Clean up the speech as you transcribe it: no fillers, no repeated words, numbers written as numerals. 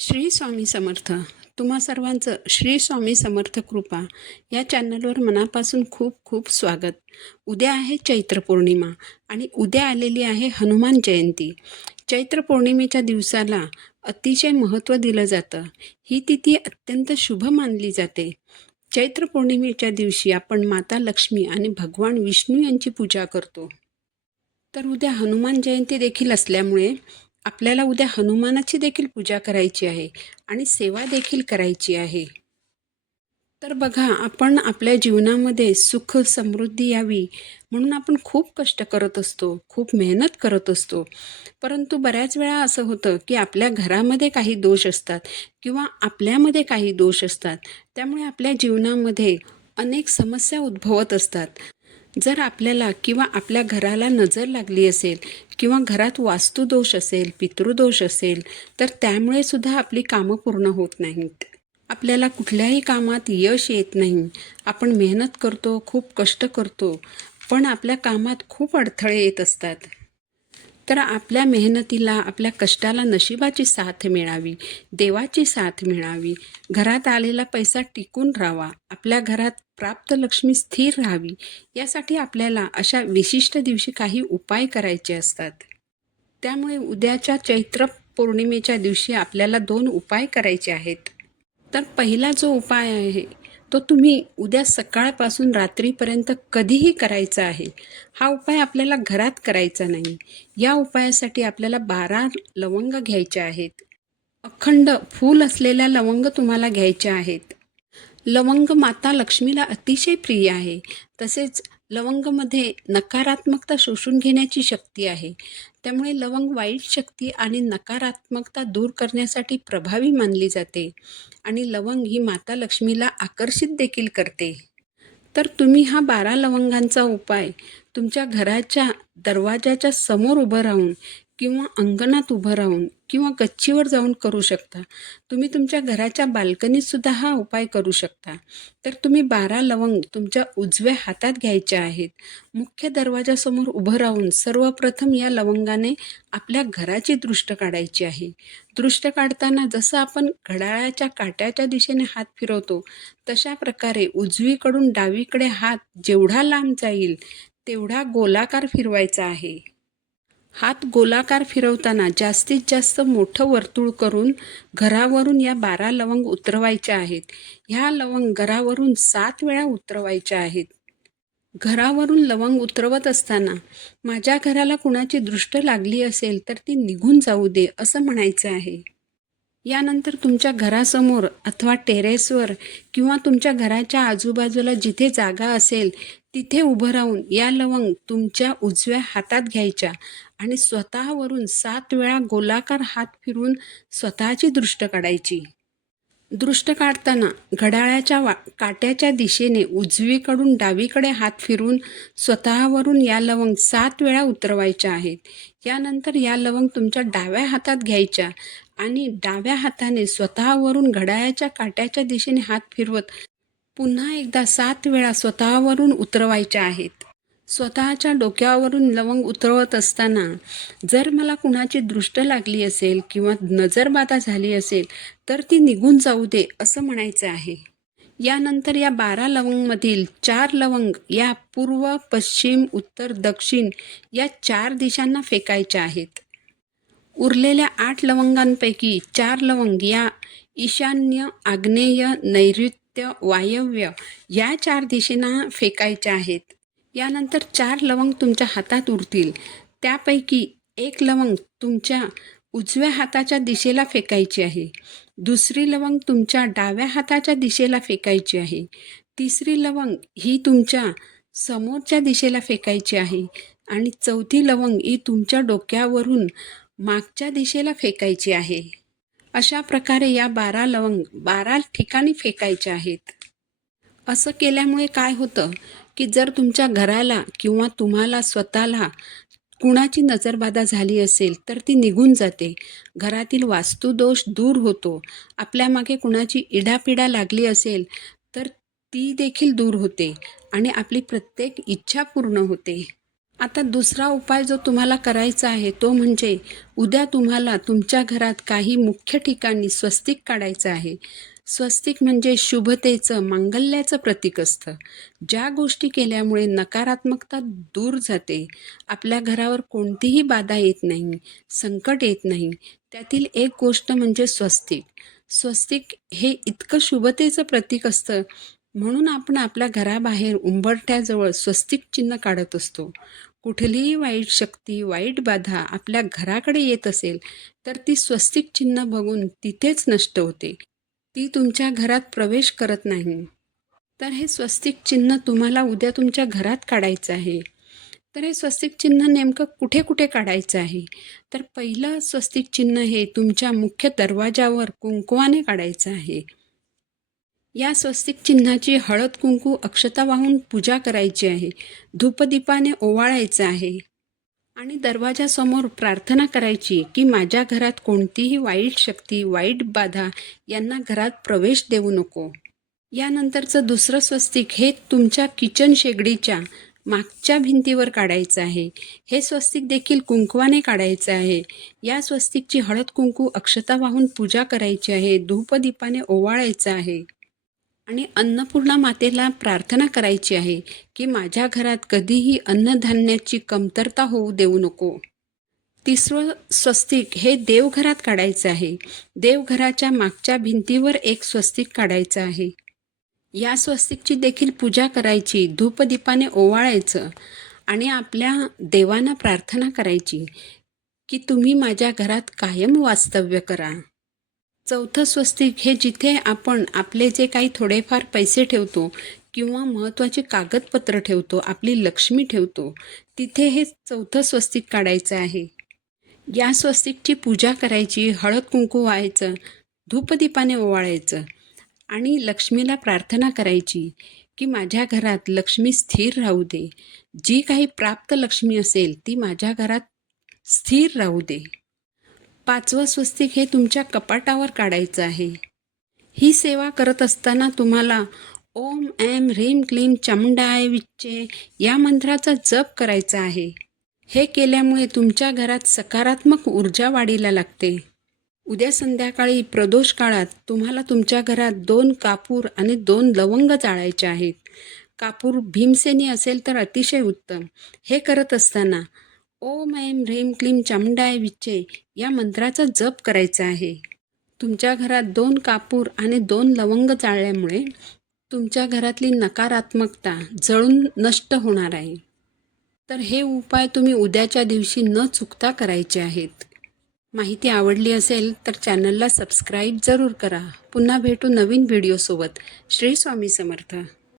श्री स्वामी समर्थ. तुम्हा सर्वांचं श्री स्वामी समर्थ कृपा या चॅनलवर मनापासून खूप खूप स्वागत. उद्या आहे चैत्र पौर्णिमा आणि उद्या आलेली आहे हनुमान जयंती. चैत्र पौर्णिमेच्या दिवसाला अतिशय महत्त्व दिलं जातं. ही तिथी अत्यंत शुभ मानली जाते. चैत्र पौर्णिमेच्या दिवशी आपण माता लक्ष्मी आणि भगवान विष्णू यांची पूजा करतो. तर उद्या हनुमान जयंती देखील असल्यामुळे आपल्याला उद्या हनुमानाची देखील पूजा करायची आहे आणि सेवा देखील करायची आहे. तर बघा, आपण आपल्या जीवनामध्ये सुख समृद्धी यावी म्हणून आपण खूप कष्ट करत असतो, खूप मेहनत करत असतो. परंतु बऱ्याच वेळा असं होतं की आपल्या घरामध्ये काही दोष असतात किंवा आपल्यामध्ये काही दोष असतात. त्यामुळे आपल्या जीवनामध्ये अनेक समस्या उद्भवत असतात. जर आपल्याला किंवा आपल्या घराला नजर लागली असेल किंवा घरात वास्तुदोष असेल, पितृदोष असेल, तर त्यामुळे सुद्धा आपली कामं पूर्ण होत नाहीत. आपल्याला कुठल्याही कामात यश येत नाही. आपण मेहनत करतो, खूप कष्ट करतो, पण आपल्या कामात खूप अडथळे येत असतात. तर आपल्या मेहनतीला, आपल्या कष्टाला नशिबाची साथ मिळावी, देवाची साथ मिळावी, घरात आलेला पैसा टिकून राहावा, आपल्या घरात प्राप्त लक्ष्मी स्थिर राहावी, यासाठी आपल्याला अशा विशिष्ट दिवशी काही उपाय करायचे असतात. त्यामुळे उद्याच्या चैत्र पौर्णिमेच्या दिवशी आपल्याला 2 उपाय करायचे आहेत. तर पहिला जो उपाय आहे तो तुम्ही उद्या सकाळपासून रात्रीपर्यंत कधीही करायचा आहे. हा उपाय आपल्याला घरात करायचा नाही. या उपायासाठी आपल्याला 12 लवंग घ्यायचे आहेत. अखंड फूल असलेल्या लवंग तुम्हाला घ्यायच्या आहेत. लवंग माता लक्ष्मीला अतिशय प्रिय आहे. तसेच लवंगमध्ये नकारात्मकता शोषून घेण्याची शक्ती आहे. त्यामुळे लवंग वाईट शक्ती आणि नकारात्मकता दूर करण्यासाठी प्रभावी मानली जाते आणि लवंग ही माता लक्ष्मीला आकर्षित देखील करते. तर तुम्ही हा 12 लवंगांचा उपाय तुमच्या घराच्या दरवाजाच्या समोर उभं राहून किंवा अंगणात उभं राहून किंवा गच्चीवर जाऊन करू शकता. तुम्ही तुमच्या घराच्या बाल्कनीत सुद्धा हा उपाय करू शकता. तर तुम्ही 12 लवंग तुमच्या उजव्या हातात घ्यायचे आहेत. मुख्य दरवाजासमोर उभं राहून सर्वप्रथम या लवंगाने आपल्या घराची दृष्ट काढायची आहे. दृष्ट काढताना जसं आपण घड्याळाच्या काट्याच्या दिशेने हात फिरवतो, तशा प्रकारे उजवीकडून डावीकडे हात जेवढा लांब जाईल तेवढा गोलाकार फिरवायचा आहे. हात गोलाकार फिरवताना जास्तीत जास्त मोठं वर्तुळ करून घरावरून या 12 लवंग उतरवायच्या आहेत. ह्या लवंग घरावरून 7 वेळा उतरवायच्या आहेत. घरावरून लवंग उतरवत असताना माझ्या घराला कुणाची दृष्ट लागली असेल तर ती निघून जाऊ दे असं म्हणायचं आहे. यानंतर तुमच्या घरासमोर अथवा टेरेसवर किंवा तुमच्या घराच्या आजूबाजूला जिथे जागा असेल तिथे उभं राहून या लवंग तुमच्या उजव्या हातात घ्यायच्या आणि स्वतःवरून 7 वेळा गोलाकार हात फिरून स्वतःची दृष्ट काढायची. दृष्ट काढताना घड्याळाच्या काट्याच्या दिशेने उजवीकडून डावीकडे हात फिरून स्वतःवरून या लवंग 7 वेळा उतरवायच्या आहेत. यानंतर या लवंग तुमच्या डाव्या हातात घ्यायच्या आणि डाव्या हाताने स्वतःवरून घड्याळाच्या काट्याच्या दिशेने हात फिरवत पुन्हा एकदा 7 वेळा स्वतःवरून उतरवायच्या आहेत. स्वतःच्या डोक्यावरून लवंग उतरवत असताना जर मला कुणाची दृष्ट लागली असेल किंवा नजरबाधा झाली असेल तर ती निघून जाऊ दे असं म्हणायचं आहे. यानंतर या 12 लवंगमधील 4 लवंग या पूर्व, पश्चिम, उत्तर, दक्षिण या 4 दिशांना फेकायच्या आहेत. उरलेल्या 8 लवंगांपैकी 4 लवंग या ईशान्य, आग्नेय, नैऋत्य, वायव्य या 4 दिशेनं फेकायच्या आहेत. यानंतर 4 लवंग तुमच्या हातात उरतील. त्यापैकी 1 लवंग तुमच्या उजव्या हाताच्या दिशेला फेकायची आहे. दुसरी लवंग तुमच्या डाव्या हाताच्या दिशेला फेकायची आहे. तिसरी लवंग ही तुमच्या समोरच्या दिशेला फेकायची आहे आणि चौथी लवंग ही तुमच्या डोक्यावरून मागच्या दिशेला फेकायची आहे. अशा प्रकारे या 12 लवंग 12 ठिकाणी फेकायच्या आहेत. असं केल्यामुळे काय होतं की जर तुमच्या घराला किंवा तुम्हाला स्वतःला कुणाची नजरबाधा झाली असेल तर ती निघून जाते. घरातील वास्तुदोष दूर होतो. आपल्या मागे कुणाची इडापिडा लागली असेल तर ती देखील दूर होते आणि आपली प्रत्येक इच्छा पूर्ण होते. आता दुसरा उपाय जो तुम्हाला करायचा आहे तो म्हणजे उद्या तुम्हाला तुमच्या घरात काही मुख्य ठिकाणी स्वस्तिक काढायचं आहे. स्वस्तिक म्हणजे शुभतेचं, मांगल्याचं प्रतीक असतं. ज्या गोष्टी केल्यामुळे नकारात्मकता दूर जाते, आपल्या घरावर कोणतीही बाधा येत नाही, संकट येत नाही. त्यातील एक गोष्ट म्हणजे स्वस्तिक. स्वस्तिक हे इतकं शुभतेचं प्रतीक असतं, म्हणून आपण आपल्या घराबाहेर उंबरठ्याजवळ स्वस्तिक चिन्ह काढत असतो. कुठलीही वाईट शक्ती, वाईट बाधा आपल्या घराकडे येत असेल, तर ती स्वस्तिक चिन्ह बघून तिथेच नष्ट होते. ती तुमच्या घरात प्रवेश करत नाही. तर हे स्वस्तिक चिन्ह तुम्हाला उद्या तुमच्या घरात काढायचं आहे. तर हे स्वस्तिक चिन्ह नेमकं कुठे-कुठे काढायचं आहे? तर पहिलं स्वस्तिक चिन्ह हे तुमच्या मुख्य दरवाजावर कुंकवाने काढायचं आहे. या स्वस्तिक चिन्हाची हळद कुंकू अक्षता वाहून पूजा करायची आहे. धूपदीपाने ओवाळायचं आहे आणि दरवाजासमोर प्रार्थना करायची की माझ्या घरात कोणतीही वाईट शक्ती, वाईट बाधा यांना घरात प्रवेश देऊ नको. यानंतरचं दुसरं स्वस्तिक हे तुमच्या किचन शेगडीच्या मागच्या भिंतीवर काढायचं आहे. हे स्वस्तिक देखील कुंकवाने काढायचं आहे. या स्वस्तिकची हळद कुंकू अक्षता वाहून पूजा करायची आहे. धूपदीपाने ओवाळायचं आहे आणि अन्नपूर्णा मातेला प्रार्थना करायची आहे की माझ्या घरात कधीही अन्नधान्याची कमतरता होऊ देऊ नको. तिसरं स्वस्तिक हे देवघरात काढायचं आहे. देवघराच्या मागच्या भिंतीवर एक स्वस्तिक काढायचं आहे. या स्वस्तिकची देखील पूजा करायची, धूपदीपाने ओवाळायचं आणि आपल्या देवांना प्रार्थना करायची की तुम्ही माझ्या घरात कायम वास्तव्य करा. चौथं स्वस्तिक हे जिथे आपण आपले जे काही थोडेफार पैसे ठेवतो किंवा महत्त्वाची कागदपत्र ठेवतो, आपली लक्ष्मी ठेवतो, तिथे हे चौथं स्वस्तिक काढायचं आहे. या स्वस्तिकची पूजा करायची, हळद कुंकू व्हायचं, धूपदीपाने ओवाळायचं आणि लक्ष्मीला प्रार्थना करायची की माझ्या घरात लक्ष्मी स्थिर राहू दे. जी काही प्राप्त लक्ष्मी असेल ती माझ्या घरात स्थिर राहू दे. पाचवं स्वस्तिक हे तुमच्या कपाटावर काढायचं आहे. ही सेवा करत असताना तुम्हाला ओम ऐं ह्रीं क्लीं चामुंडाय विच्चे या मंत्राचा जप करायचा आहे. हे केल्यामुळे तुमच्या घरात सकारात्मक ऊर्जा वाढीला लागते. उद्या संध्याकाळी प्रदोष काळात तुम्हाला तुमच्या घरात 2 कापूर आणि 2 लवंग जाळायचे आहेत. कापूर भीमसेनी असेल तर अतिशय उत्तम. हे करत असताना ओम ऐं ह्रीं क्लीं चामुंडाय विच्चे या मंत्राचा जप करायचा आहे. तुमच्या घरात 2 कापूर आणि 2 लवंग जाळल्यामुळे तुमच्या घरातली नकारात्मकता जळून नष्ट होणार आहे. तर हे उपाय तुम्ही उद्याच्या दिवशी न चुकता करायचे आहेत. माहिती आवडली असेल तर चॅनलला सबस्क्राईब जरूर करा. पुन्हा भेटू नवीन व्हिडिओसोबत. श्री स्वामी समर्थ.